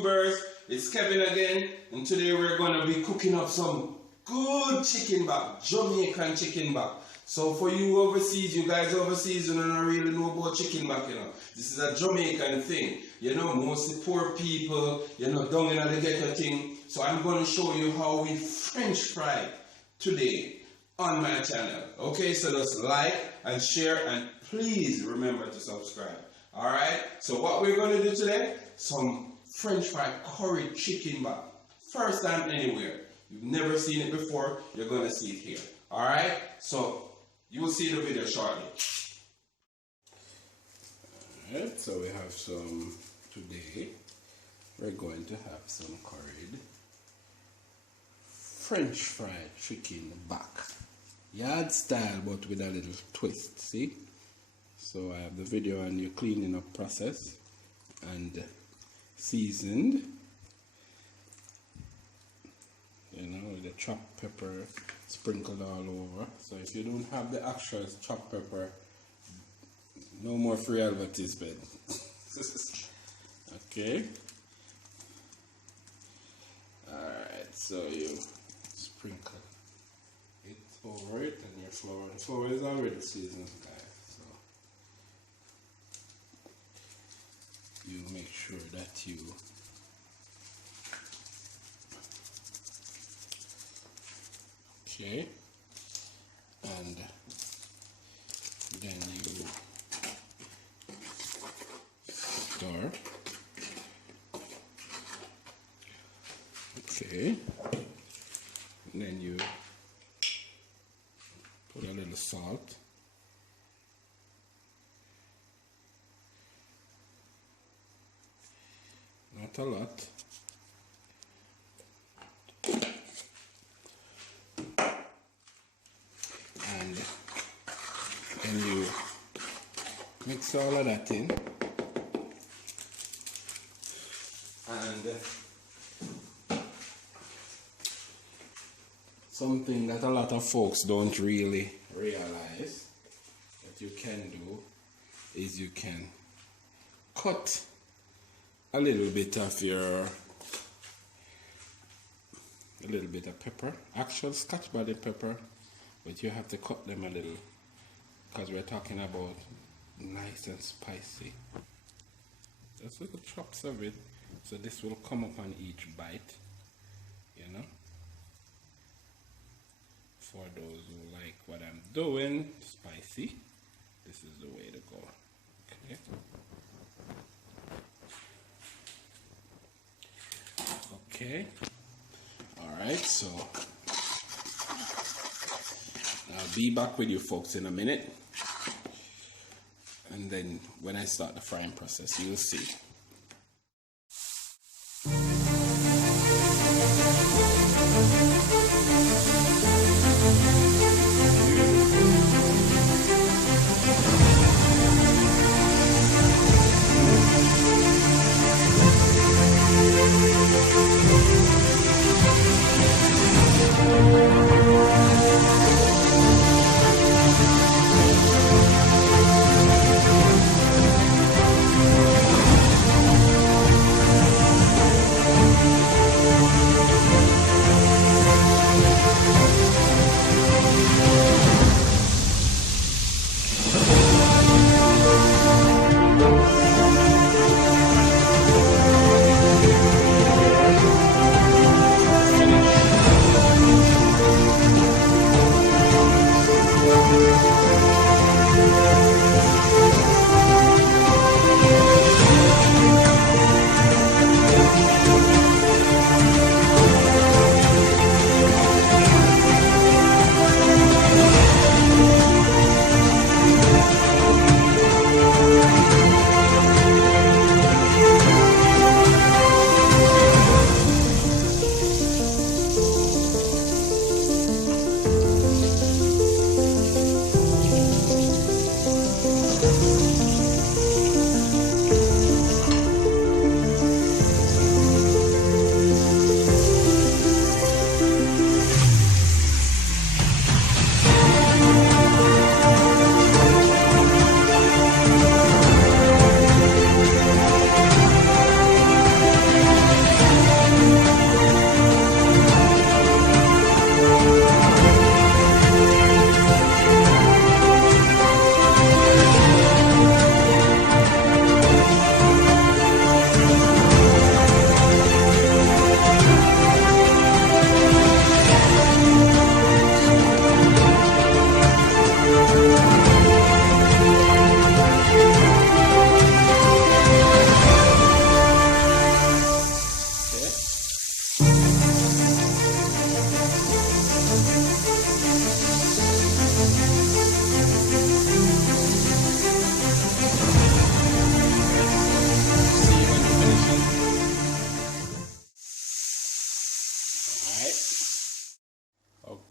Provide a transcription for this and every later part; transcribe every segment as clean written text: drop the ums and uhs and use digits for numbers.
YouTubers, it's Kevin again, and today we're gonna be cooking up some good chicken back, Jamaican chicken back. So for you overseas, you guys overseas, you don't really know about chicken back, you know. This is a Jamaican thing, you know, mostly poor people, you know, down in the ghetto thing. So I'm gonna show you how we French fry today on my channel. Okay, so just like and share, and please remember to subscribe. Alright, so what we're going to do today, some French fry curried chicken back. First time anywhere. You've never seen it before, you're going to see it here. Alright, so you will see the video shortly. Alright, so we have some, today we're going to have some curried French fried chicken back. Yard style, but with a little twist, see? So I have the video on your cleaning up process and seasoned, you know, with the chopped pepper sprinkled all over. So if you don't have the actual chopped pepper, no more free advertisement. Okay. Alright, so you sprinkle it over it, and your flour. The flour is already seasoned, guys. So you make sure that you okay, and then you stir. Okay, and then you put a little salt. Not a lot. And then you mix all of that in. And something that a lot of folks don't really realize that you can do is you can cut a little bit of pepper, actual Scotch bonnet pepper, but you have to cut them a little because we're talking about nice and spicy. Just little chops of it, so this will come up on each bite, you know, for those who like what I'm doing spicy. This is the way to go. Okay. Okay. Alright, so I'll be back with you folks in a minute, and then when I start the frying process, you'll see.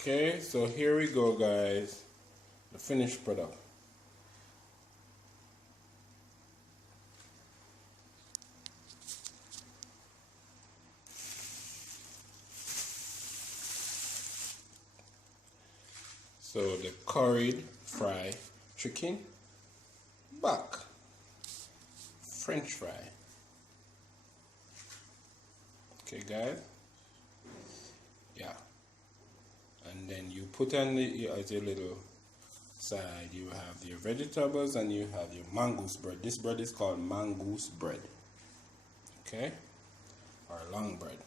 Okay, so here we go, guys. The finished product. So the curried fry chicken back. French fry. Okay, guys. Yeah. And then you put on as your little side, you have your vegetables and you have your mongoose bread. This bread is called mongoose bread. Okay? Or long bread.